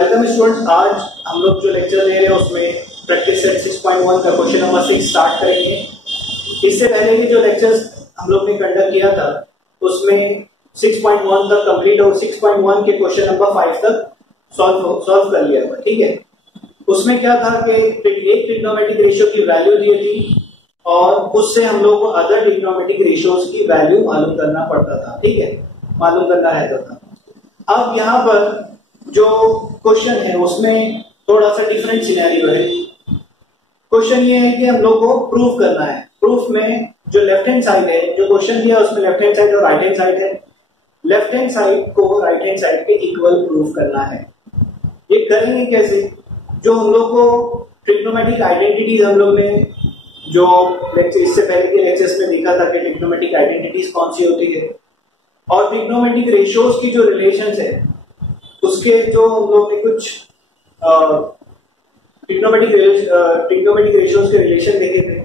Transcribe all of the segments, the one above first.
Welcome students, आज हम लोग जो लेक्चर ले रहे हैं उसमें प्रैक्टिस सेट 6.1 का क्वेश्चन नंबर 6 स्टार्ट करेंगे। इससे पहले के जो लेक्चर्स हम लोग ने कंडक्ट किया था उसमें 6.1 तक कंप्लीट और 6.1 के क्वेश्चन नंबर 5 तक सॉल्व कर लिया था। ठीक है, उसमें क्या था कि एक ट्रिग्नोमेट्रिक रेशियो की वैल्यू दी थी और उससे हम लोग को अदर ट्रिग्नोमेट्रिक रेशियोज की वैल्यू मालूम करना पड़ता था। ठीक है, मालूम करना रहता था। अब यहाँ पर जो क्वेश्चन है उसमें थोड़ा सा डिफरेंट सिनेरियो है। क्वेश्चन ये है कि हम लोग को प्रूफ करना है। प्रूफ में जो लेफ्ट हैंड साइड है, जो क्वेश्चन दिया उसमें लेफ्ट हैंड साइड और राइट हैंड साइड है। लेफ्ट हैंड साइड को राइट हैंड साइड के इक्वल प्रूफ करना है। ये करेंगे कैसे? जो हम लोग को ट्रिग्नोमेट्रिक आइडेंटिटीज हम लोग ने जो लेक्चर इससे पहले के लेक्चर्स में देखा था कि ट्रिग्नोमेट्रिक आइडेंटिटीज कौन सी होती है और ट्रिग्नोमेट्रिक रेशियोज की जो रिलेशंस है उसके जो हम लोग ने कुछ ट्रिग्नोमेट्रिक रेशियोज के रिलेशन देखे थे।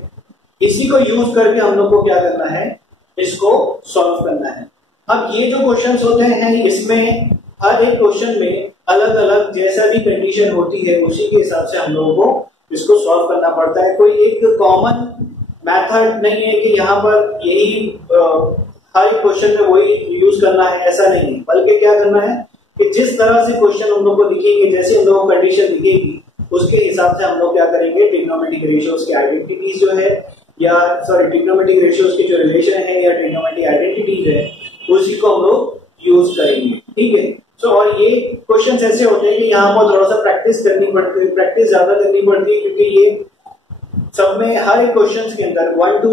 इसी को यूज करके हम लोग को क्या करना है, इसको सॉल्व करना है। अब ये जो क्वेश्चंस होते हैं इसमें हर एक क्वेश्चन में अलग अलग जैसा भी कंडीशन होती है उसी के हिसाब से हम लोगों को इसको सॉल्व करना पड़ता है। कोई एक कॉमन मेथड नहीं है कि यहाँ पर यही हर एक क्वेश्चन में वही यूज करना है, ऐसा नहीं है। बल्कि क्या करना है कि जिस तरह से क्वेश्चन हम लोग को दिखेंगे, जैसे हम लोग को कंडीशन दिखेगी उसके हिसाब से हम लोग क्या करेंगे, ट्रिग्नोमेट्रिक रेशियोज की आइडेंटिटीज जो है या ट्रिग्नोमेट्रिक रेशियोज की जो रिलेशन है या ट्रिग्नोमेट्रिक आइडेंटिटीज है उसी को हम लोग यूज करेंगे। ठीक है, और ये क्वेश्चंस ऐसे होते हैं कि यहाँ पर थोड़ा सा प्रैक्टिस करनी पड़ती है, प्रैक्टिस ज्यादा करनी पड़ती है क्योंकि ये सब में हर एक क्वेश्चन के अंदर 1 to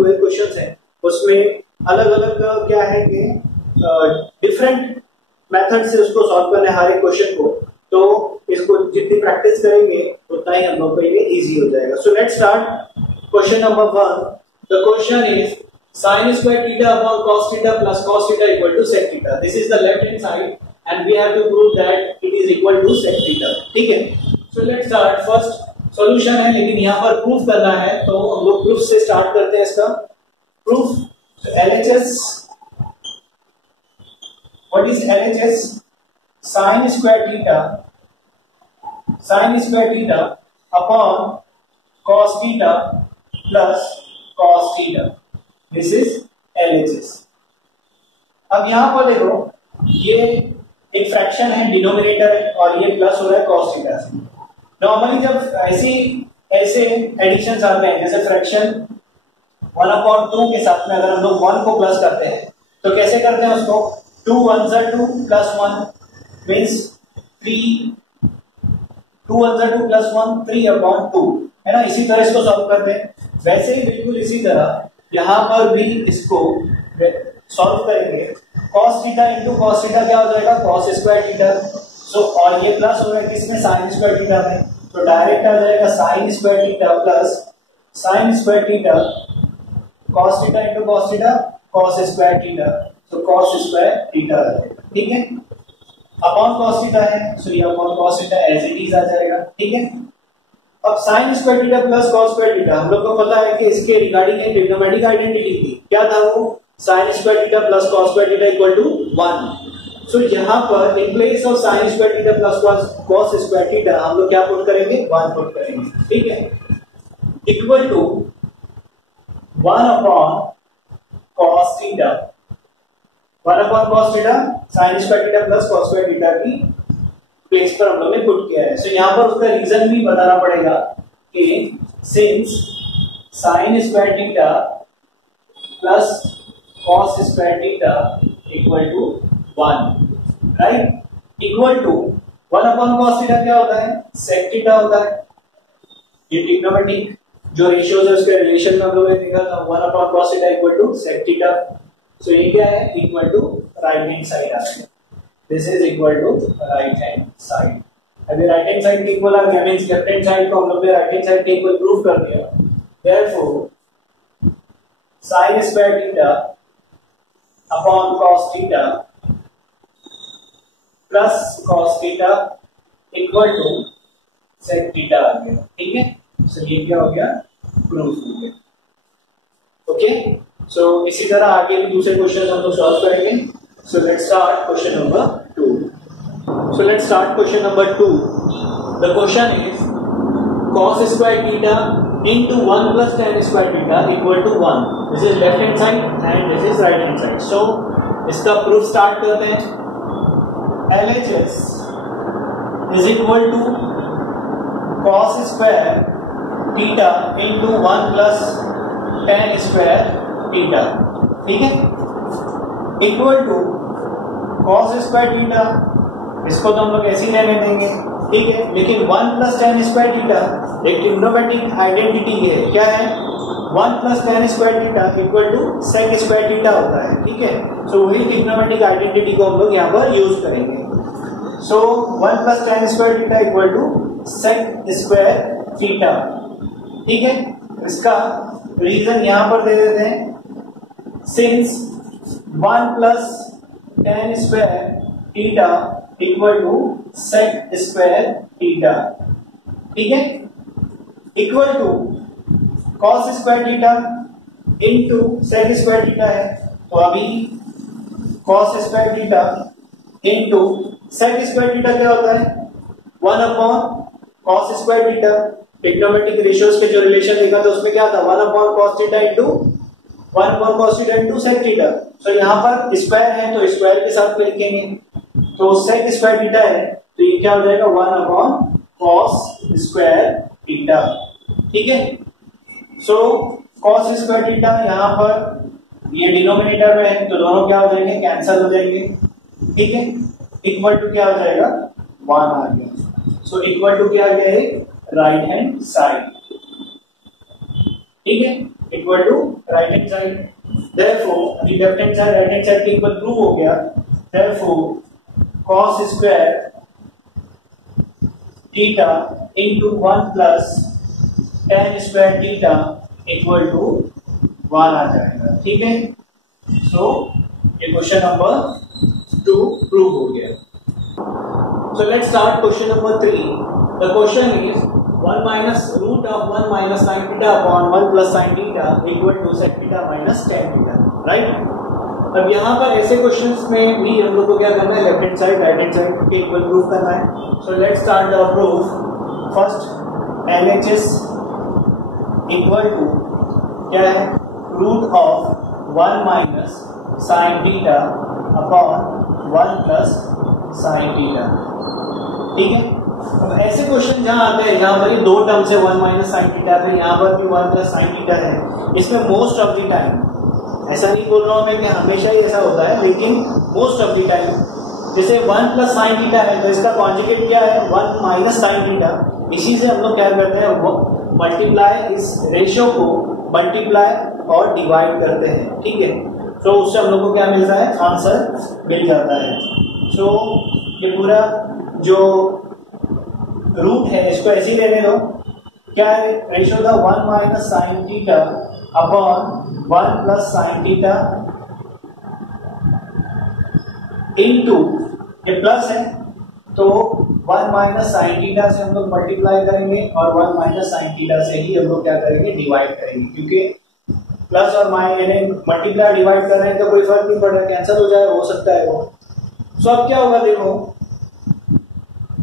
12 क्वेश्चन है, उसमें अलग अलग क्या है कि डिफरेंट मेथड से उसको सॉल्व करना है हर एक क्वेश्चन को। तो इसको जितनी प्रैक्टिस करेंगे उतना ही हम लोग के लिए इजी हो जाएगा। सो let's start question number 1। The question is sin square theta upon cos theta plus cos theta equal to sec theta. This is the left hand side and we have to prove that it is equal to sec theta. ठीक है, so let's start. First solution है लेकिन यहाँ पर proof करना है तो हम लोग प्रूफ से स्टार्ट करते हैं। इसका proof LHS, what is LHS? sin square theta upon cos theta plus cos theta. This is LHS. अब यहां पर देखो ये एक फ्रैक्शन है, डिनोमिनेटर है और ये प्लस हो रहा है cos थीटा से। नॉर्मली जब ऐसे एडिशंस आते हैं जैसे फ्रैक्शन 1/2 के साथ में अगर हम लोग 1 को प्लस करते हैं तो कैसे करते हैं उसको, 2 1s are 2 plus 1 means 3, 2 1s are 2 plus 1 3/2 है ना। इसी तरह इसको सॉल्व करते हैं। वैसे ही बिल्कुल इसी तरह यहां पर भी इसको सॉल्व करेंगे। cos theta into cos theta क्या हो जाएगा, cos स्क्वायर थीटा। सो और ये प्लस हो रहा है किसमें, sin स्क्वायर थीटा में, तो डायरेक्ट आ जाएगा sin square theta plus sin square theta cos theta into cos theta cos square theta, तो cos स्क्वायर थीटा आ जाएगा। ठीक है, अपॉन cos थीटा है सो ये upon cos theta as it is आ जाएगा। ठीक है, अब sin square theta plus cos square theta हम लोग को पता है कि इसके रिगार्डिंग एक ट्रिग्नोमेट्रिक आइडेंटिटी थी। क्या था वो, sin square theta plus cos square theta equal to 1। So यहां पर in place of sin square theta plus cos square theta हम लोग क्या पुट करेंगे, 1 पुट करेंगे। ठीक है, equal to 1 upon cos theta, 1 upon cos theta sin square theta plus cos square theta की प्लेस पर हम लोग ने पुट किया है। सो यहाँ पर उसका रीजन भी बताना पड़ेगा कि since sin square theta plus cos square theta equal to 1, right, equal to 1 upon cos theta क्या होता है, sec थीटा होता है। ये ट्रिग्नोमेट्रिक जो रेशियोज है उसके रिलेशन में हम लोगों ने देखा था 1 upon cos theta equal to sec theta. So ये क्या है, equal to right hand side आ गया। This is equal to right hand side. अभी right hand side के इक्वल आ गया मींस लेफ्ट हैंड साइड को हम लोग ने राइट हैंड साइड के इक्वल प्रूव कर दिया। Therefore, sin square theta upon cos theta plus cos theta equal to sec theta आ गया। ठीक है, सो ये क्या हो गया, प्रूफ हो गया। ओके, सो इसी तरह आगे भी दूसरे क्वेश्चन हम लोग सॉल्व करेंगे। So let's start question number 2. So let's start question number 2. The question is cos square theta into 1 plus tan square theta equal to 1. This is left hand side and this is right hand side. So इसका proof start करते हैं. LHS is equal to cos square theta into 1 plus tan square theta. ठीक है, equal to cos square theta, इसको तो हम लोग ऐसे ही लेने देंगे. ठीक है, लेकिन 1 प्लस tan स्क्वायर थीटा एक ट्रिग्नोमेट्रिक आइडेंटिटी है. क्या है? 1 plus tan square theta equal to sec square theta होता है. ठीक है, सो वही ट्रिग्नोमेट्रिक आइडेंटिटी को हम लोग यहाँ पर यूज करेंगे. So 1 plus tan square theta equal to sec square theta. ठीक है, इसका रीजन यहां पर दे देते हैं. Since 1 plus tan square theta equal to sec square theta. ठीक है, equal to cos square theta into sec square theta है. तो अभी cos square theta into sec square theta क्या होता है? 1 upon cos square theta. Trigonometric ratios के जो रिलेशन देखा था उसमें क्या था? 1 upon cos theta into 1 upon cos theta into sec theta. तो यहाँ पर स्क्वायर है तो स्क्वायर के साथ में लिखेंगे. तो sec स्क्वायर थीटा है तो ये क्या हो जाएगा? 1 अपॉन cos स्क्वायर थीटा. ठीक है, सो cos स्क्वायर थीटा यहाँ पर ये डिनोमिनेटर में है तो दोनों क्या हो जाएंगे? कैंसिल हो जाएंगे. ठीक है, इक्वल टू क्या हो जाएगा? 1 आ गया. सो इक्वल टू क्या आ गया? Right hand side. ठीक है, equal to right hand side. Therefore अभी left hand side right hand side के इक्वल प्रूव हो गया. Therefore cos square theta into 1 plus tan square theta equal to 1 आ जाएगा. ठीक है, सो ये क्वेश्चन नंबर 2 प्रूव हो गया. So let's start question number 3. The question is 1 minus root of 1 minus sin theta upon 1 plus sin theta equal to sec theta minus tan theta. Right? अब यहाँ पर ऐसे क्वेश्चंस में भी हम लोग को क्या करना है? Left hand side right hand side के इक्वल प्रूव करना है. So let's start the proof. First LHS equal to क्या है? Root of 1 minus sin theta upon 1 plus sin theta. ठीक है, अब ऐसे क्वेश्चन जहां आते हैं जहां पर ये दो टर्म से 1 माइनस साइन थीटा है, यहाँ पर भी 1 प्लस साइन थीटा है. इसमें मोस्ट ऑफ द टाइम, ऐसा नहीं बोल रहा हूं मैं कि हमेशा ही ऐसा होता है, लेकिन मोस्ट ऑफ द टाइम जैसे 1 प्लस साइन थीटा है तो इसका कॉन्जुगेट क्या है? 1 माइनस साइन थीटा. इसी से हम लोग क्या करते हैं? वो मल्टीप्लाई, इस रेशियो को मल्टीप्लाई और डिवाइड करते हैं. ठीक है, तो उससे हम लोग को क्या मिलता है? आंसर मिल जाता है. सो ये पूरा जो रूट है इसको ऐसे ही लेने दो. क्या है? रेशियो था 1 minus sine theta upon 1 plus sine theta into, ये प्लस है तो 1 माइनस साइन थीटा से हम लोग मल्टीप्लाई करेंगे और 1 माइनस साइन थीटा से ही हम लोग क्या करेंगे? डिवाइड करेंगे. क्योंकि प्लस और माइनस मल्टीप्लाई डिवाइड कर रहे हैं तो कोई फर्क नहीं पड़ रहा, कैंसिल हो जाए, हो सकता है वो. सो अब क्या होगा? देखो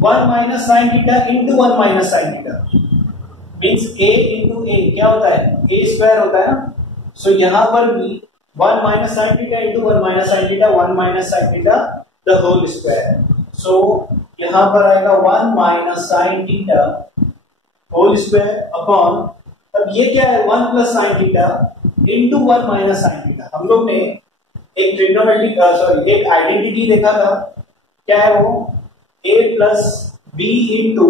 1 minus sine theta into 1 minus sine theta means a into a क्या होता है? a स्क्वायर होता है ना. सो यहां पर भी 1 minus sine theta into 1 minus sine theta, 1 minus sine theta the whole square. So यहां पर आएगा 1 minus sine theta whole square upon, अब ये क्या है? 1 plus sine theta into 1 minus sine theta. हम लोग ने एक ट्रिग्नोमेट्रिक एक आइडेंटिटी देखा था. क्या है वो? a plus b into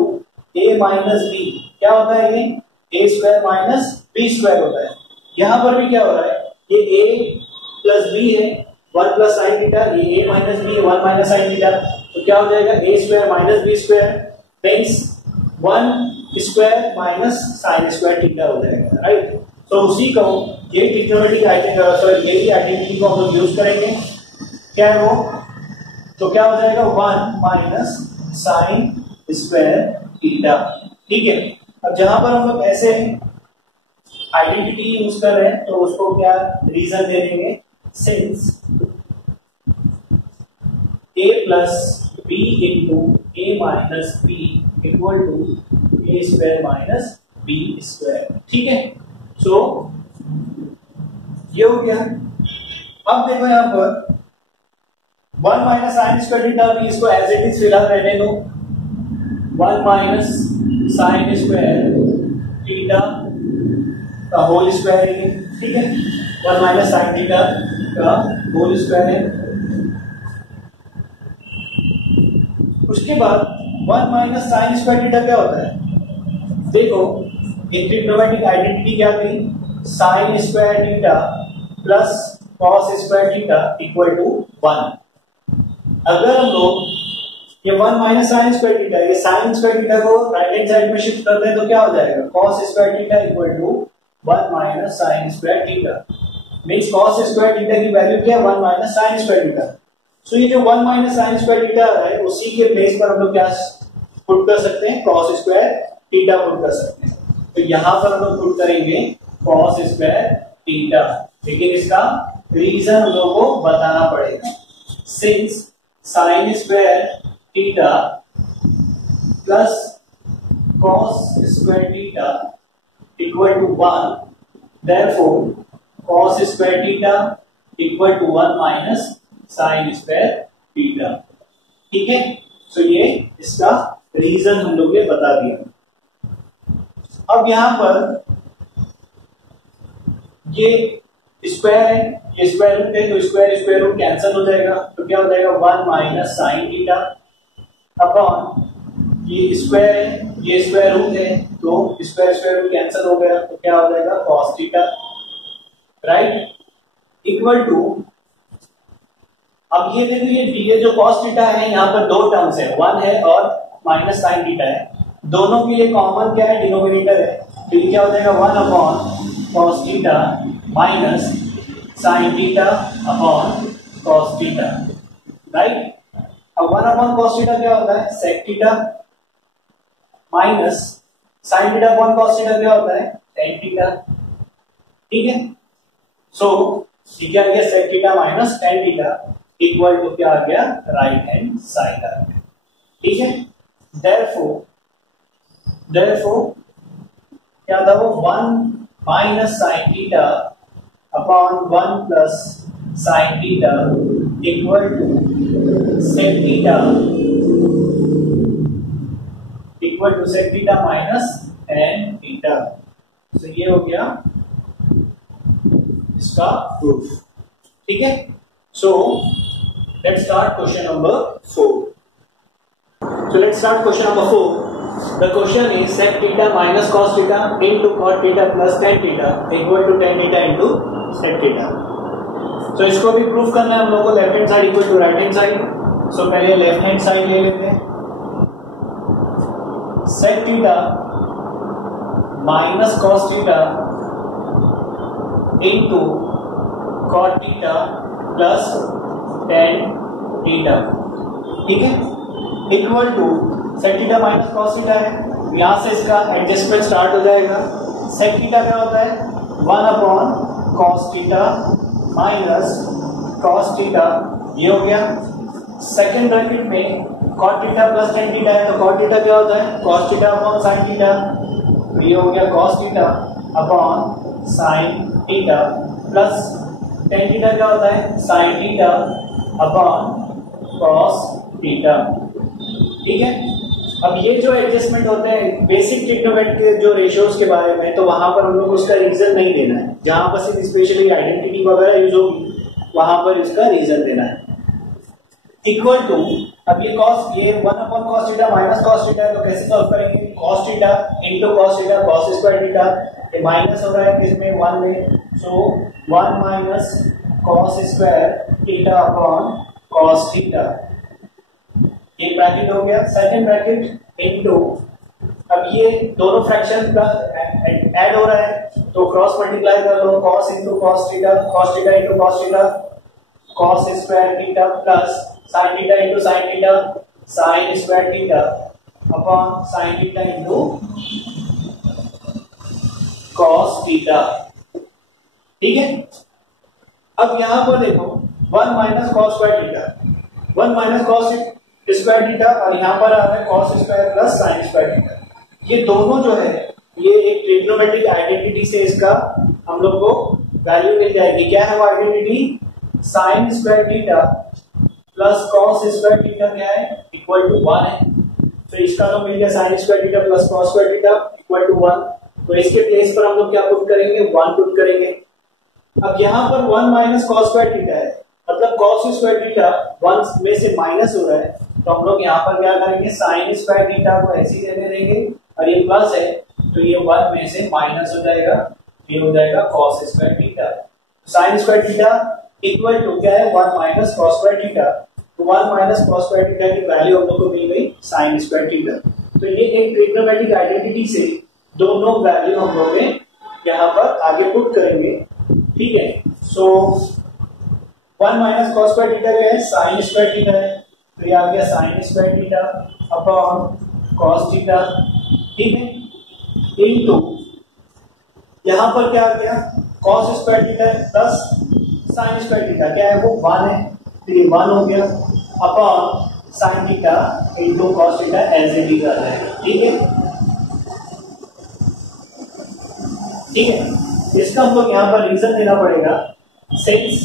a minus b. क्या होता है? ये a square minus b square होता है. यहां पर भी क्या हो रहा है? ये a प्लस बी है, 1 प्लस साइन थीटा, ये a माइनस बी है, 1 माइनस साइन थीटा. तो क्या हो जाएगा? a square minus b square means 1 square minus sine square theta हो जाएगा. राइट? तो उसी को ये ट्रिग्नोमेट्रिक आइडेंटिटी को हम लोग यूज करेंगे. क्या है वो? तो क्या हो जाएगा? 1 माइनस साइन स्क्वायर थीटा. ठीक है, अब जहां पर हम लोग ऐसे आइडेंटिटी यूज कर रहे हैं तो उसको क्या रीजन दे देंगे? Since a plus b b into a minus b equal to a square minus b square. ठीक है, सो ये हो गया। अब देखो यहां पर 1 माइनस साइन स्क्वायर थीटा भी, इसको एज इट इज फिलहाल रहने दो। 1 माइनस साइन स्क्वायर थीटा का होल स्क्वायर है, ठीक है। 1 माइनस साइन थीटा का होल स्क्वायर है। उसके बाद 1 माइनस साइन स्क्वायर थीटा क्या होता है? देखो एक ट्रिग्नोमेट्रिक आइडेंटिटी क्या थी? Sine square theta plus cos square theta equal to 1। अगर हम लोग ये 1 माइनस साइन स्क्वायर थीटा, ये साइन स्क्वायर थीटा को राइट हैंड साइड में शिफ्ट करते हैं तो क्या हो जाएगा? Cos square theta equal to 1 minus sine square theta. Means cos square theta की वैल्यू क्या है? 1 minus sine square theta. So ये जो 1 माइनस साइन स्क्वायर थीटा है उसी के प्लेस पर हम लोग क्या पुट कर सकते हैं? कॉस स्क्वायर थीटा पुट कर सकते हैं। तो यहां पर हम लोग पुट करेंगे कॉस स्क्वायर थीटा, लेकिन इसका रीजन हम लोग को बताना पड़ेगा। Since sine square theta plus cos square theta equal to 1, therefore cos square theta equal to 1 minus sine square theta. ठीक है, सो ये इसका रीजन हम लोग ने बता दिया। अब यहां पर ये स्क्वायर है, ये स्क्वायर रूट है, तो स्क्वायर स्क्वायर रूट कैंसिल हो जाएगा। तो क्या हो जाएगा? 1 माइनस साइन थीटा अपॉन ये स्क्वायर है, ये स्क्वायर रूट है, तो स्क्वायर स्क्वायर रूट कैंसिल हो गया, तो क्या हो जाएगा? Cos theta, right, equal to. अब ये देखो ये जो कॉस थीटा है यहाँ पर दो टर्म्स है, 1 है और माइनस साइन थीटा है। दोनों के लिए कॉमन क्या है? डिनोमिनेटर है। तो ये क्या हो जाएगा? 1 upon cos theta minus sine theta upon cos theta, right. अब 1 अपॉन कॉस थीटा क्या होता है? Sec theta minus sine theta upon cos theta क्या होता है? Tan theta. ठीक है, सो ये क्या आ गया? Sec theta minus tan theta equal to क्या आ गया? राइट हैंड साइड आ गया। ठीक है, therefore क्या था वो? 1 minus sine theta upon 1 plus sine theta equal to sec theta minus tan theta. तो ये हो गया इसका प्रूफ। ठीक है, सो let's start question number 4. So let's start question number 4. The question is sec theta minus cos theta into cot theta plus tan theta equal to tan theta into sec theta. So इसको भी proof करना है हम लोगों को। Left hand side equal to right hand side. So पहले left hand side ले लेते हैं। sec theta minus cos theta into cot theta plus tan theta. ठीक है, equal to sec theta minus cos theta है, यहां से इसका एडजस्टमेंट स्टार्ट हो जाएगा। सेक थीटा क्या होता है? 1 upon cos theta minus cos theta, ये हो गया। सेकंड ब्रैकेट में cot theta plus tan theta है, तो कॉट थीटा क्या होता है? Cos theta upon sine theta, तो ये हो गया cos theta upon sine theta plus tan theta क्या होता है? Sine theta upon cos theta. ठीक है, अब ये जो एडजस्टमेंट होते हैं बेसिक ट्रिग्नोमेट्री के जो रेशियोज के बारे में, तो वहां पर हम लोग को उसका रीजन नहीं देना है। जहां पर सिर्फ स्पेशली आइडेंटिटी वगैरह यूज होगी वहां पर इसका रीजन देना है। इक्वल टू, अब ये कॉस, ये 1 upon cos theta minus cos theta है, तो कैसे सॉल्व करेंगे? Cos theta into cos theta cos square theta, ये माइनस हो रहा है किसमें? 1 में, सो 1 minus cos square theta upon cos theta, एक ब्रैकेट हो गया। सेकंड ब्रैकेट इनटू, अब ये दोनों फ्रैक्शन ऐड हो रहा है तो क्रॉस मल्टीप्लाई कर लो, cos into cos theta into cos theta, cos square theta plus sin theta into sin theta, sin square theta upon sin theta into cos theta. ठीक है, अब यहां पर देखो 1 minus cos square theta, 1 minus cos square theta और यहाँ पर आ रहा है cos square plus sign square theta. ये दोनों जो है ये एक ट्रिग्नोमेट्रिक आइडेंटिटी से इसका हम लोग को वैल्यू मिल जाएगी। क्या है वो identity? Sign square theta plus cos square theta क्या है? इक्वल टू 1 है। तो इसका तो मिल गया sine square theta plus cos square theta equal to 1। तो इसके प्लेस पर हम लोग क्या पुट करेंगे? 1 पुट करेंगे। अब यहाँ पर 1 माइनस कॉस स्क्वायर थीटा है, मतलब कॉस स्क्वायर थीटा 1 में से माइनस हो रहा है, तो हम लोग यहाँ पर क्या करेंगे? साइन स्क्वायर थीटा को ऐसी रहने देंगे और ये प्लस है तो ये 1 में से माइनस हो जाएगा, ये हो जाएगा cos square theta. Sine square theta equal to क्या है? 1 माइनस कॉस स्क्वायर थीटा। तो 1 माइनस कॉस स्क्वायर थीटा की वैल्यू हम लोग को मिल गई साइन स्क्वायर थीटा। तो ये एक ट्रिग्नोमेट्रिक आइडेंटिटी से दोनों वैल्यू हम लोग यहाँ पर आगे पुट करेंगे, ठीक है। सो 1 माइनस कॉस स्क्वायर थीटा क्या है? साइन स्क्वायर थीटा है, तो ये आ गया sine square theta upon cos theta, ठीक है, इनटू यहां पर क्या आ गया? कॉस स्क्वायर थीटा है प्लस साइन स्क्वायर थीटा क्या है? वो 1 है, तो ये 1 हो गया upon sine theta into cos theta as it is आ जाएगा, ठीक है, ठीक है। इसका हम लोग यहाँ पर रीजन देना पड़ेगा। Since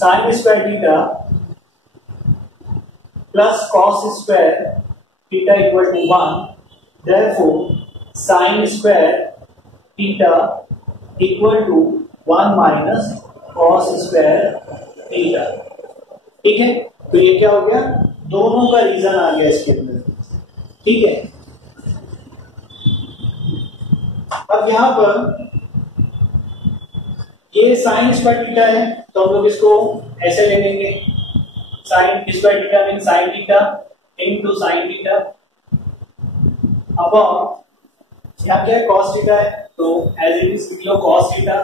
sine square theta plus cos square theta equal to 1, therefore sine square theta equal to 1 minus cos square theta, ठीक है। तो ये क्या हो गया? दोनों का रीजन आ गया इसके अंदर, ठीक है। अब यहां पर ये साइन स्क्वायर थीटा है, तो हम लोग इसको ऐसे ले लेंगे, sign square theta mean sine theta into sine theta upon यहां क्या है? कॉस थीटा है, तो एज इट इज लिख लो कॉस थीटा,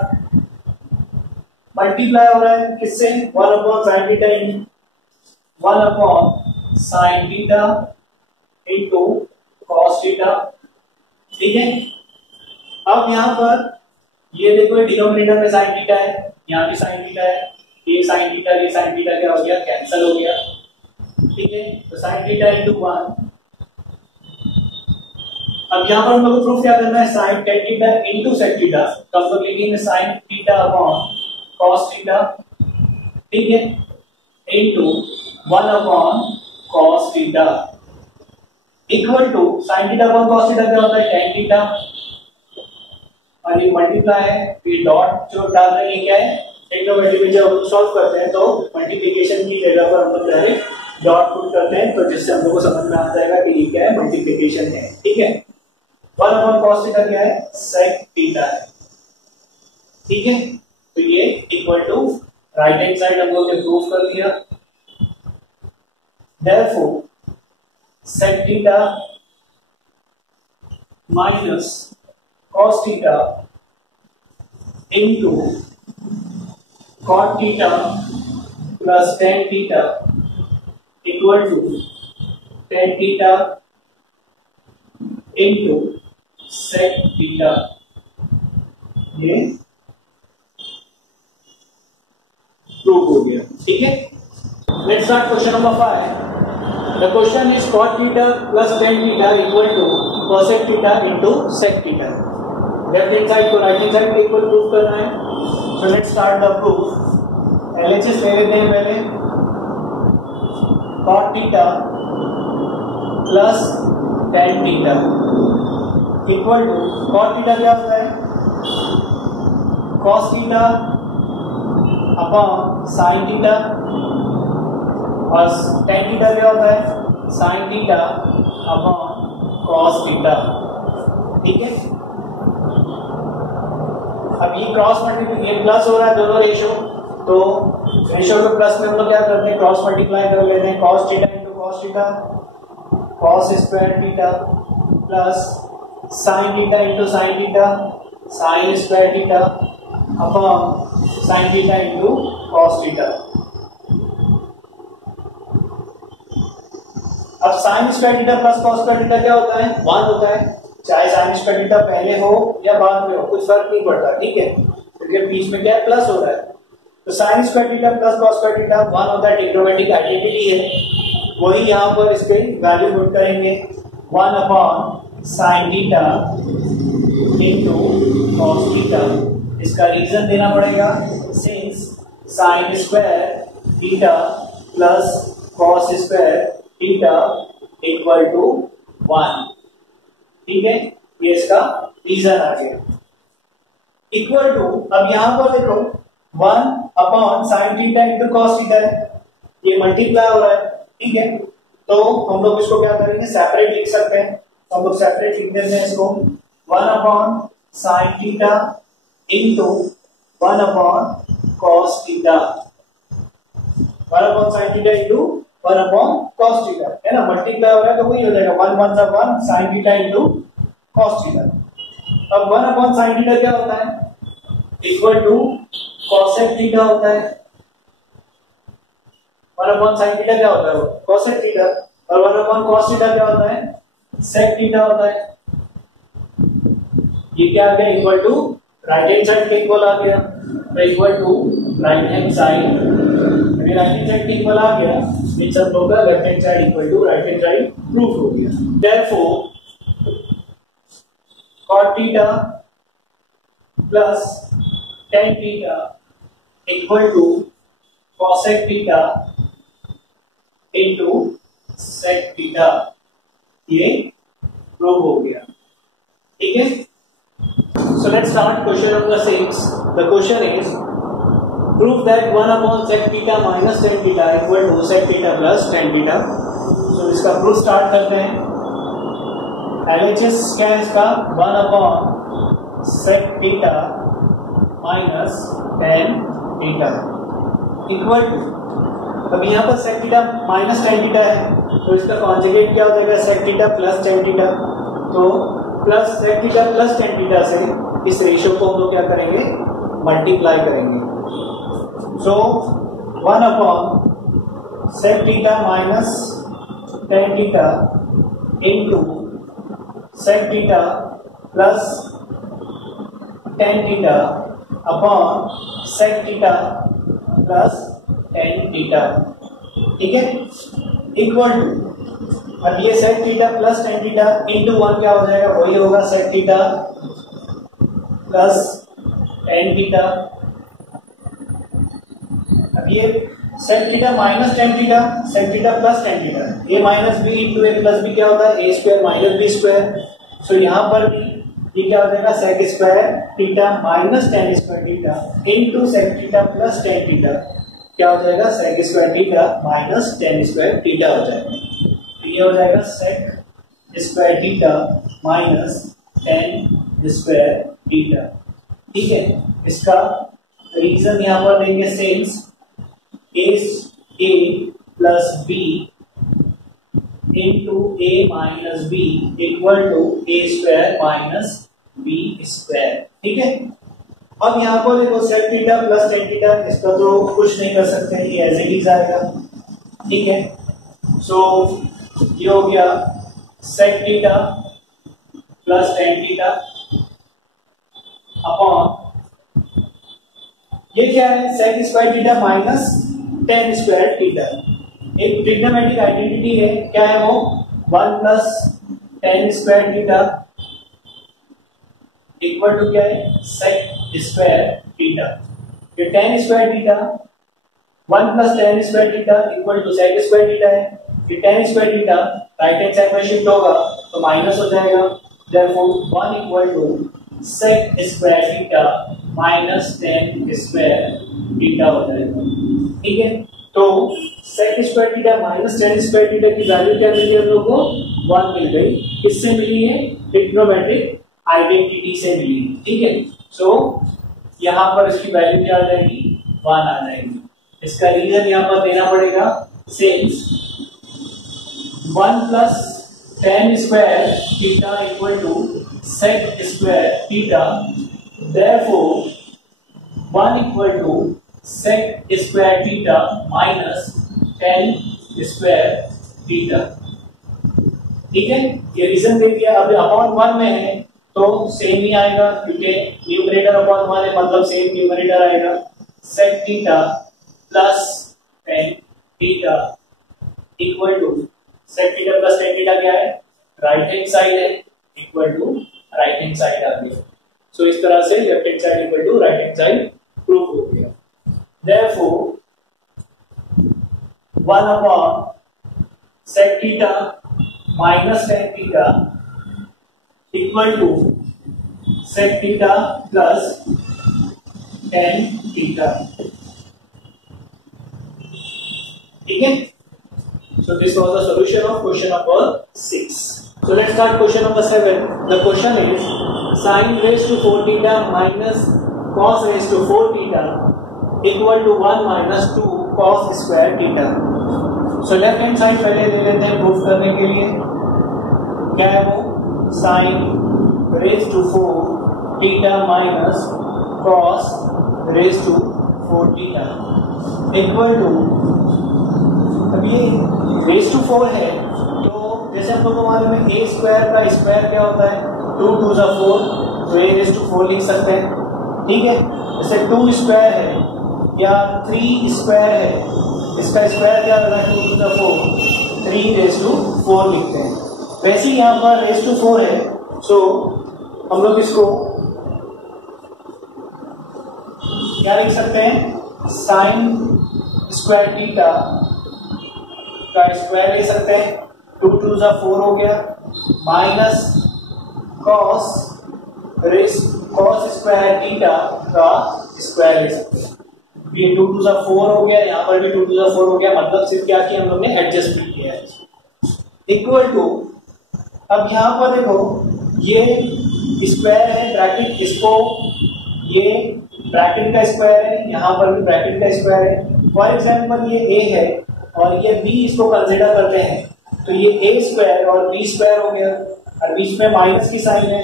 मल्टीप्लाई हो रहा है किससे? 1 upon sine theta in 1 upon sine theta into cos theta, ठीक है। अब यहां पर ये देखो डिनोमिनेटर में साइन थीटा है, यहां भी साइन थीटा है, ये साइन थीटा क्या हो गया? कैंसिल हो गया, ठीक है। तो साइन थीटा इनटू 1। अब यहां पर हम लोग को प्रूफ क्या करना है? Sine tan theta into sec theta, तो हम लोग लिखेंगे sine theta upon cos theta, ठीक है, into 1 upon cos theta equal to sine theta upon cos theta क्या होता है? टेन थीटा और ये मल्टीप्लाई है, ये डॉट जो डाल रहे हैं क्या है? ट्रिग्नोमेट्री में जब सॉल्व करते हैं तो मल्टीप्लिकेशन की जगह पर हम लोग डायरेक्ट डॉट पुट करते हैं, तो जिससे हम लोग को समझ में आ जाएगा कि ये क्या है? मल्टीप्लिकेशन है, ठीक है। 1 अपॉन कॉस थीटा क्या है? सेक थीटा है, ठीक है। तो ये equal to right hand side हम लोग ने प्रूफ कर दिया, therefore sec theta minus cos theta into cot theta plus tan theta equal to tan theta into sec theta। ये प्रूव हो गया, ठीक है। Let's start question number 5। The question is cot theta plus tan theta equal to cosec theta into sec theta। Left hand side को right hand side के equal proof करना है। सो let's start the proof. LHS ले लेते हैं पहले। cot theta plus tan theta equal to cot theta क्या होता है? cos theta upon sin theta और tan थीटा क्या होता है? sin theta upon cos theta, ठीक है। अब ये क्रॉस मल्टीप्लाई प्लस हो रहा है दोनों रेशियो, तो रेशियो के प्लस में हम लोग क्या करते हैं? क्रॉस मल्टीप्लाई कर लेते हैं। cos theta into cos theta, cos square theta plus sin theta into sin theta, sin square theta upon sin theta into cos theta. अब sin square theta plus cos square theta क्या होता है? 1 होता है, चाहे साइन स्क्वायर थीटा पहले हो या बाद में हो, कुछ फर्क नहीं पड़ता, ठीक है, क्योंकि बीच में क्या है? प्लस हो रहा है। तो sign square theta plus cos square theta 1 होता है, ट्रिग्नोमेट्रिक आइडेंटिटी है। वही यहाँ पर इस पे वैल्यू पुट करेंगे 1 upon sine theta into cos theta. इसका रीजन देना पड़ेगा, since sine square theta plus cos square theta equal to 1। ठीक है, ये इसका रीजन आ गया। इक्वल टू, अब यहां पर देखो 1 upon sine theta into cos theta है, ये मल्टीप्लाई हो रहा है। ठीक है, तो हम लोग इसको क्या करेंगे, सेपरेट लिख सकते हैं। तो हम लोग सेपरेट लिख देते हैं इसको 1 upon sine theta into 1 upon cos theta. 1 upon sine theta into 1 upon cos theta, है ना, मल्टीप्लाई हो रहा है तो वही हो जाएगा 1 1 सा 1 sign theta into cos theta. अब 1 अपॉन साइन थीटा क्या होता है, इक्वल टू कॉसेक थीटा होता है। 1 अपॉन साइन थीटा क्या होता है, कॉसेक थीटा, और 1 अपॉन कॉस थीटा क्या होता है, सेक थीटा होता है। ये क्या आ गया, equal to right hand side के इक्वल आ गया, तो equal to right hand side. अगर राइट हैंड साइड के इक्वल आ गया, मींस हम लोग का left hand side equal to right hand side proof हो गया। Therefore cot theta plus tan theta equal to cosec theta into sec theta, ये प्रूव हो गया। ठीक है, so let's start question number 6. The question is prove that 1 upon sec theta minus tan theta equal to sec theta plus tan theta. So इसका proof start करते हैं। LHS क्या है इसका, 1 upon sec theta minus tan theta equal to, अब यहाँ पर sec theta minus tan theta है, तो इसका कॉन्जुगेट क्या हो जाएगा, sec theta plus tan theta. तो plus sec theta plus tan theta से इस रेशियो को हम लोग क्या करेंगे, मल्टीप्लाई करेंगे। So 1 upon sec theta minus tan theta into sec theta plus tan theta upon sec theta plus tan theta. ठीक है, इक्वल टू, अब ये sec theta plus tan theta into 1 क्या हो जाएगा, वही होगा sec theta plus tan theta. अब ये sec theta minus tan theta, sec theta plus tan theta, a minus b into a plus b क्या होता है, a square minus b square. So यहां पर भी ये क्या हो जाएगा, sec square theta minus tan square theta into sec theta plus tan theta क्या हो जाएगा, sec square theta minus tan square theta हो जाएगा। तो ये हो जाएगा sec square theta minus tan square theta. ठीक है, इसका रीजन यहां पर देंगे, since a plus b into a minus b equal to a square minus b square. ठीक है, अब यहाँ पर देखो sec theta plus tan theta, इसका तो कुछ नहीं कर सकते, ये एज इट इज आएगा। ठीक है, सो ये हो गया sec theta plus tan theta upon, ये क्या है, sec square theta minus tan square theta. एक ट्रिग्नोमेट्रिक आइडेंटिटी है, क्या है वो, 1 plus tan square theta equal to क्या है, sec स्क्वायर थीटा। ये tan square theta 1 plus tan square theta equal to sec square theta है। ये tan square theta right hand side में शिफ्ट होगा तो माइनस हो जाएगा, therefore 1 equal to sec square theta minus tan square theta हो जाएगा। ठीक है, तो sec square theta minus tan square theta की वैल्यू क्या मिली हम लोग को, 1 मिल गई। किससे मिली है, ट्रिग्नोमेट्रिक आइडेंटिटी से मिली। ठीक है, सो यहां पर इसकी वैल्यू क्या आ जाएगी, 1 आ जाएगी। इसका रीजन यहां पर देना पड़ेगा, since 1 plus tan square theta equal to sec square theta, therefore 1 equal to sec square theta minus tan square theta. ठीक है, ये रीजन दे दिया। अब अपॉन 1 में है तो सेम ही आएगा, क्योंकि न्यूमरेटर अपॉन 1 है, मतलब सेम न्यूमरेटर आएगा। sec theta plus tan theta equal to sec theta plus tan theta क्या है, राइट हैंड साइड है, equal to right hand side आ गया। सो इस तरह से left hand side equal to right hand side prove हो गया। Therefore 1 upon sec theta minus tan theta equal to sec theta plus tan theta. ठीक है, so this was the solution of question number 6. So let's start question number 7. The question is sin raised to 4 theta minus cos raised to 4 theta equal to 1 minus 2 cos square theta. So left hand side पहले ले लेते हैं proof करने के लिए। क्या है वो, sin raised to 4 theta minus cos raised to 4 theta equal to, अब ये रेज टू 4 है तो जैसे हम लोग को मालूम है ए स्क्वायर का स्क्वायर क्या होता है, 2 2 जा 4, तो ए रेज टू 4 लिख सकते हैं। ठीक है, जैसे 2 स्क्वायर है या 3 स्क्वायर है, इसका स्क्वायर क्या होता है, 2 2 जा 4, 3 रेज टू 4 लिखते हैं। वैसे ही यहाँ पर रेज टू 4 है, सो हम लोग इसको क्या लिख सकते हैं, साइन स्क्वायर थीटा का स्क्वायर ले सकते हैं, 2 2 जा 4 हो गया, माइनस कॉस स्क्वायर थीटा का स्क्वायर ले सकते हैं। ये 2 2 जा 4 हो गया, यहाँ पर भी 2 2 जा 4 हो गया, मतलब सिर्फ क्या किया हम लोग ने, एडजस्टमेंट किया है। इक्वल टू, अब यहाँ पर देखो ये स्क्वायर है, ब्रैकेट, इसको ये ब्रैकेट का स्क्वायर है, यहाँ पर भी ब्रैकेट का स्क्वायर है। फॉर एग्जाम्पल ये ए है और ये बी, इसको कंसिडर करते हैं तो ये ए स्क्वायर और बी स्क्वायर हो गया, और बीच में माइनस की साइन है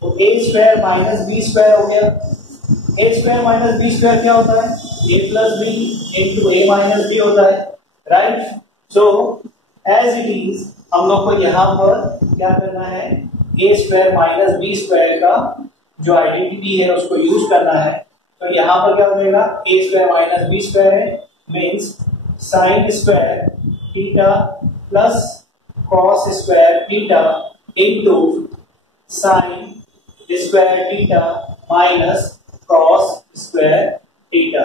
तो a square minus b square हो गया। A square minus b square क्या होता है, a plus b into a minus b होता है, right. So as it is हम लोग को यहाँ पर क्या करना है, a square minus b square का जो आइडेंटिटी है उसको यूज करना है। तो यहाँ पर क्या हो जाएगा, a square minus b square है, means sine square theta plus cos square theta into sine square theta minus cos square theta.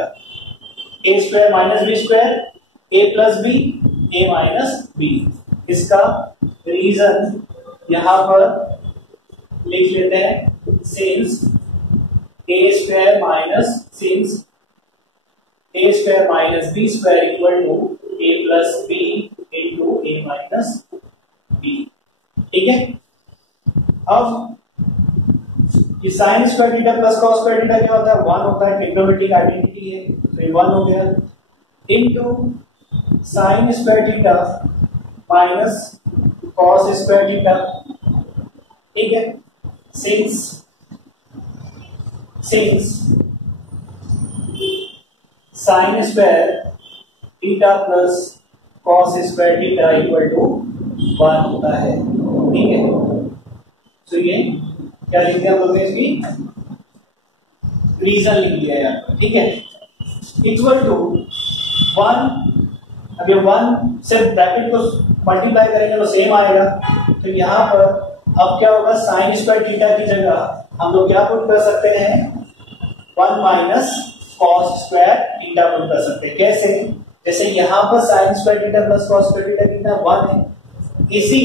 A square minus b square, a plus b, a minus b. इसका reason यहां पर लिख लेते हैं, since a square minus b square equal to a plus b into a minus b. ठीक है, अब ये sine square theta plus cos square theta क्या होता है, 1 होता है, ट्रिग्नोमेट्रिक आइडेंटिटी है, तो ये 1 हो गया, into sine square theta minus cos square theta. ठीक है, since sine square theta plus cos square theta equal to 1 होता है। ठीक है, तो ये क्या लिख दिया हम लोग ने, इसकी रीजन लिख दिया यहाँ पर। ठीक है, इक्वल टू 1, अब ये 1 से ब्रैकेट को मल्टीप्लाई करेंगे तो सेम आएगा, तो यहाँ पर अब क्या होगा, साइन स्क्वायर थीटा की जगह हम लोग क्या पुट कर सकते हैं, 1 minus cos square theta put कर सकते हैं। कैसे, जैसे यहाँ पर sine square theta plus cos square theta कितना 1 है, इसी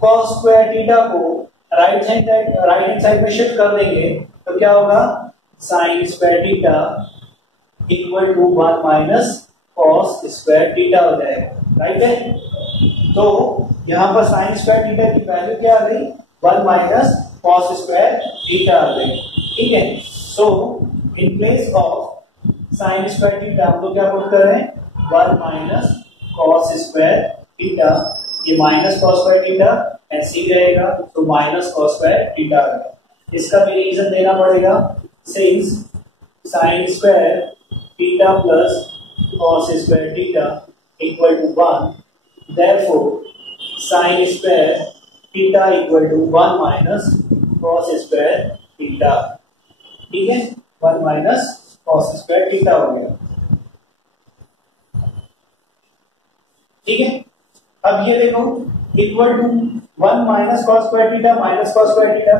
कॉस स्क्वायर थीटा को राइट हैंड साइड में शिफ्ट कर देंगे तो क्या होगा, sine square theta equal to 1 minus cos square theta हो जाएगा, राइट है। तो यहाँ पर साइन स्क्वायर थीटा की वैल्यू क्या आ गई, 1 माइनस कॉस स्क्वायर थीटा आ गई। ठीक है, so in place of sine square theta हम लोग क्या पुट कर रहे हैं, 1 माइनस कॉस स्क्वायर थीटा, ये माइनस कॉस स्क्वायर थीटा एंड सी रहेगा, तो माइनस कॉस स्क्वायर थीटा आ गया। इसका भी रीजन देना पड़ेगा, since sine square theta plus cos square theta equal to 1, therefore sin square theta equal to 1 minus cos square theta। ठीक है, 1 माइनस कॉस स्क्वायर थीटा हो गया। ठीक है। अब ये देखो equal to 1 minus cos square theta minus cos square theta,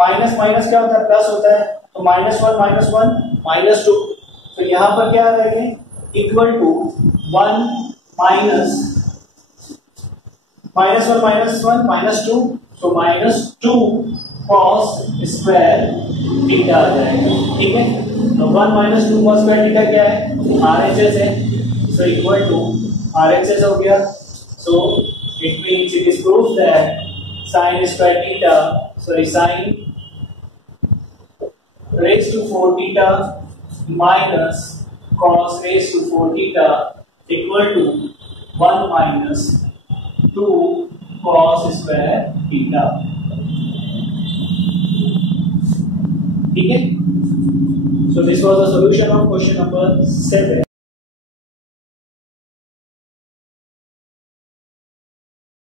minus minus क्या होता है प्लस होता है, तो -1 -2, तो यहां पर क्या आ जाएंगे इक्वल टू 1 माइनस -1 -2, तो -2 कॉस स्क्वायर थीटा आ जाएगा, ठीक है। तो 1 - 2 कॉस स्क्वायर थीटा क्या है, RHS है, सो इक्वल टू RHS हो गया। So it means it is proof that sin square theta, sin raised to 4 theta minus cos raised to 4 theta equal to 1 minus 2 cos square theta, ठीक है। So this was the solution of question number 7.